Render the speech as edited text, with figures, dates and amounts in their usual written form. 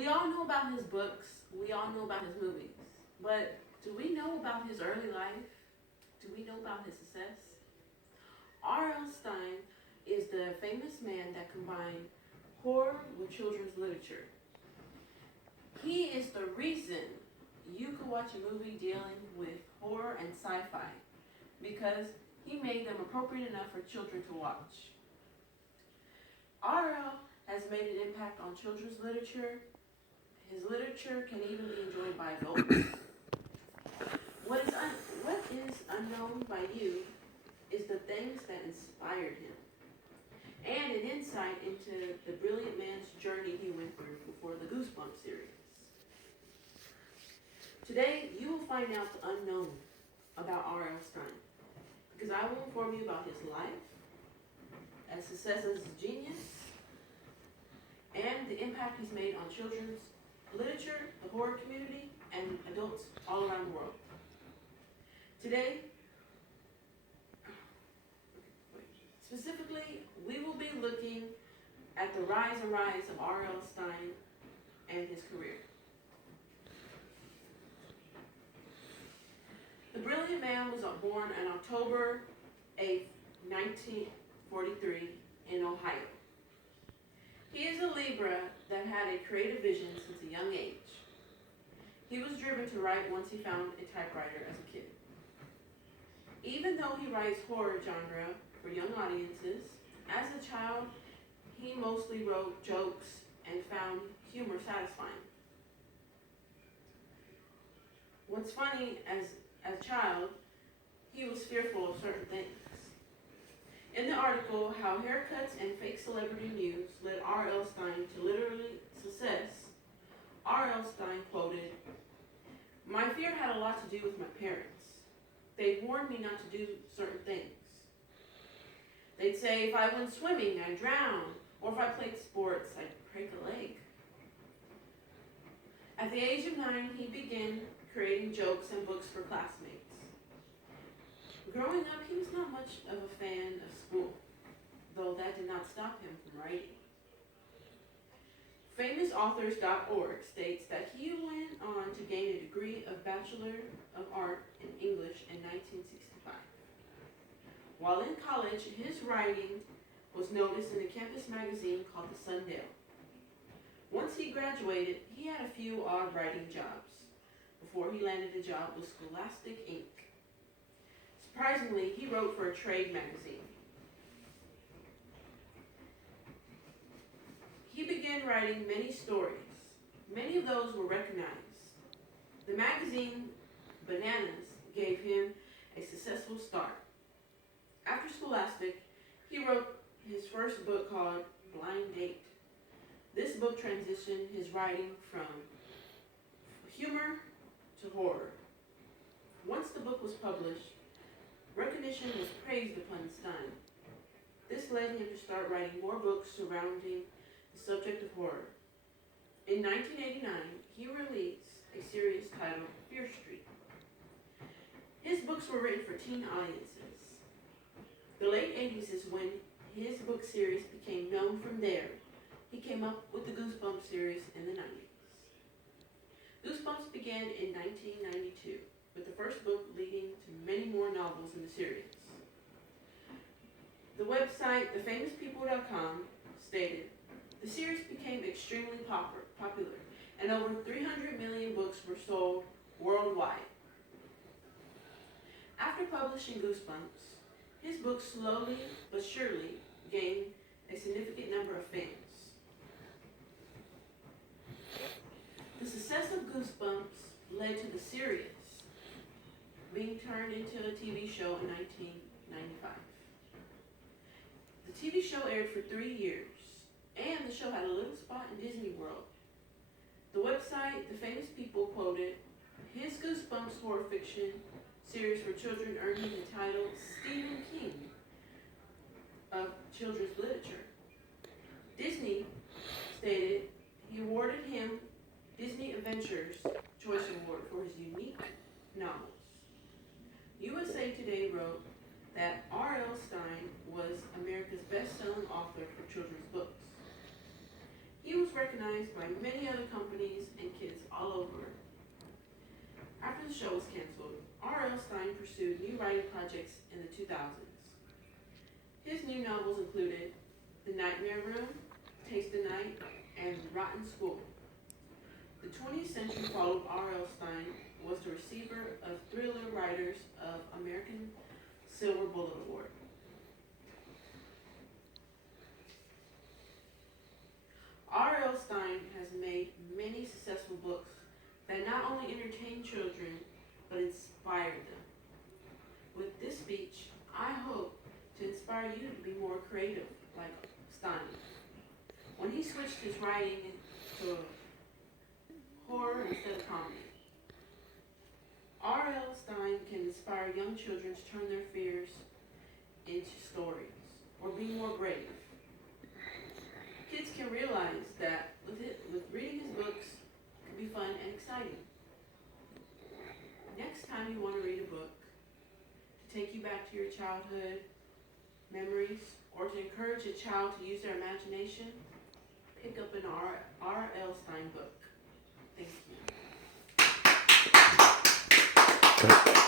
We all know about his books, we all know about his movies, but do we know about his early life? Do we know about his success? R.L. Stine is the famous man that combined horror with children's literature. He is the reason you could watch a movie dealing with horror and sci-fi because he made them appropriate enough for children to watch. R.L. has made an impact on children's literature. His literature can even be enjoyed by adults. What is unknown by you is the things that inspired him, and an insight into the brilliant man's journey he went through before the Goosebumps series. Today, you will find out the unknown about R.L. Stine, because I will inform you about his life, as success as a genius, and the impact he's made on children's literature, the horror community, and adults all around the world. Today, specifically, we will be looking at the rise and rise of R.L. Stine and his career. The brilliant man was born on October 8, 1943 in Ohio. He is a Libra that had a creative vision since a young age. He was driven to write once he found a typewriter as a kid. Even though he writes horror genre for young audiences, as a child, he mostly wrote jokes and found humor satisfying. What's funny, as a child, he was fearful of certain things. In the article, How Haircuts and Fake Celebrity News Led R.L. Stine to Literary Success, R.L. Stine quoted, "My fear had a lot to do with my parents. They'd warned me not to do certain things. They'd say if I went swimming, I'd drown, or if I played sports, I'd break a leg." At the age of 9, he began creating jokes and books for classmates. Growing up, he was not much of a fan of school, though that did not stop him from writing. FamousAuthors.org states that he went on to gain a degree of Bachelor of Art in English in 1965. While in college, his writing was noticed in a campus magazine called The Sundale. Once he graduated, he had a few odd writing jobs before he landed a job with Scholastic Inc. Surprisingly, he wrote for a trade magazine. He began writing many stories. Many of those were recognized. The magazine, Bananas, gave him a successful start. After Scholastic, he wrote his first book called Blind Date. This book transitioned his writing from humor to horror. Once the book was published, recognition was praised upon Stine. This led him to start writing more books surrounding the subject of horror. In 1989, he released a series titled Fear Street. His books were written for teen audiences. The late 80s is when his book series became known. From there, he came up with the Goosebumps series in the 90s. Goosebumps began in 1992, with the first book leading to many more novels in the series. The website thefamouspeople.com stated, "The series became extremely popular, and over 300 million books were sold worldwide." After publishing Goosebumps, his books slowly but surely gained a significant number of fans. The success of Goosebumps led to the series being turned into a TV show in 1995. The TV show aired for 3 years, and the show had a little spot in Disney World. The website The Famous People quoted, "His Goosebumps horror fiction series for children earned him the title Stephen King of children's literature." Disney stated he awarded him Disney Adventures Choice Award for his unique novels. USA Today wrote that R.L. Stine was America's best-selling author for children's books. He was was recognized by many other companies and kids all over. After the show was canceled, R.L. Stine pursued new writing projects in the 2000s. His new novels included The Nightmare Room, Taste the Night, and Rotten School. The 20th century followed R.L. Stine was the receiver of Thriller Writers of American Silver Bullet Award. R.L. Stine has made many successful books that not only entertain children, but inspire them. With this speech, I hope to inspire you to be more creative, like Stine. When he switched his writing to horror instead of comedy. R.L. Stine can inspire young children to turn their fears into stories, or be more brave. Kids can realize that with reading his books can be fun and exciting. Next time you want to read a book to take you back to your childhood memories, or to encourage a child to use their imagination, pick up an R.L. Stine book. Thank you.